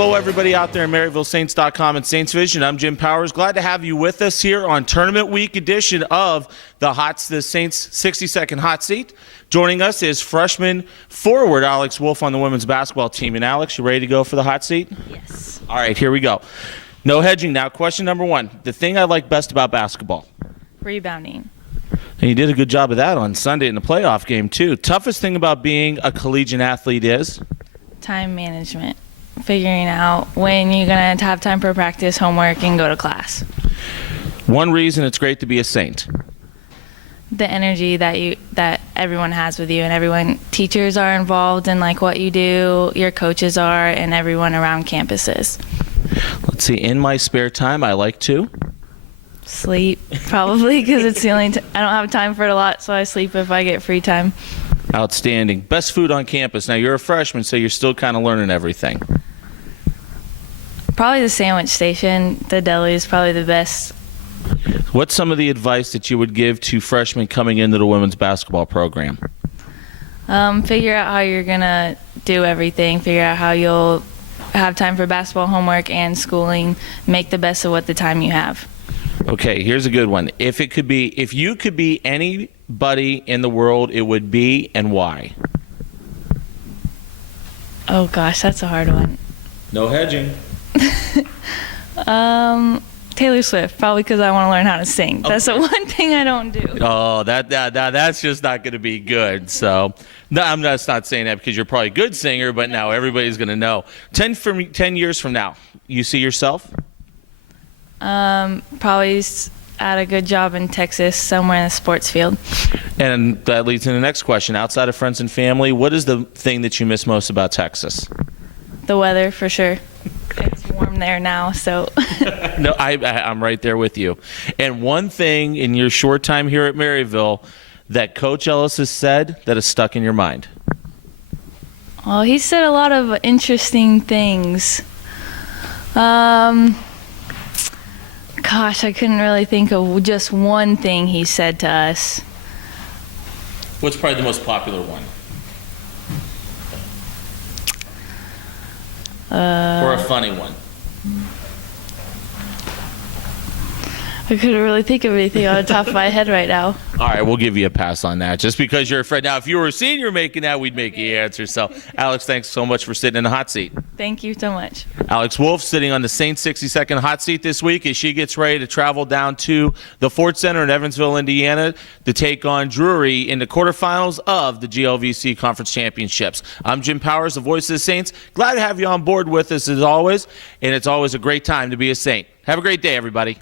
Hello, everybody out there in MaryvilleSaints.com and Saints Vision. I'm Jim Powers. Glad to have you with us here on Tournament Week edition of the Saints 60-Second Hot Seat. Joining us is freshman forward Alex Wolf on the women's basketball team. And Alex, you ready to go for the hot seat? Yes. All right, here we go. No hedging now. Question number one. The thing I like best about basketball? Rebounding. And you did a good job of that on Sunday in the playoff game, too. Toughest thing about being a collegiate athlete is? Time management. Figuring out when you're going to have time for practice, homework, and go to class. One reason it's great to be a Saint? The energy that everyone has with you, and teachers are involved in like what you do, your coaches are, and everyone around campus is. Let's see. In my spare time, I like to sleep, probably, because it's the only I don't have time for it a lot, so I sleep if I get free time. Outstanding. Best food on campus. Now, you're a freshman, so you're still kind of learning everything. Probably the sandwich station. The deli is probably the best. What's some of the advice that you would give to freshmen coming into the women's basketball program? Figure out how you're going to do everything. Figure out how you'll have time for basketball, homework, and schooling. Make the best of what the time you have. Okay, here's a good one. If you could be anybody in the world, it would be, and why? Oh gosh, that's a hard one. No hedging. Taylor Swift, probably because I want to learn how to sing. Okay. That's the one thing I don't do. Oh, that's just not going to be good. So, no, I'm just not saying that because you're probably a good singer, but now everybody's going to know. 10 years from now, you see yourself? Probably at a good job in Texas, somewhere in the sports field. And that leads to the next question. Outside of friends and family, what is the thing that you miss most about Texas? The weather, for sure. It's warm there now, so. No, I'm right there with you. And one thing in your short time here at Maryville that Coach Ellis has said that has stuck in your mind? Well, he said a lot of interesting things. Gosh, I couldn't really think of just one thing he said to us. What's probably the most popular one? Or a funny one? I couldn't really think of anything on the top of my head right now. All right, we'll give you a pass on that, just because you're a friend. Now, if you were a senior making that, we'd make you answer. So, Alex, thanks so much for sitting in the hot seat. Thank you so much. Alex Wolf sitting on the Saints 60-second hot seat this week as she gets ready to travel down to the Ford Center in Evansville, Indiana, to take on Drury in the quarterfinals of the GLVC Conference Championships. I'm Jim Powers, the voice of the Saints. Glad to have you on board with us as always, and it's always a great time to be a Saint. Have a great day, everybody.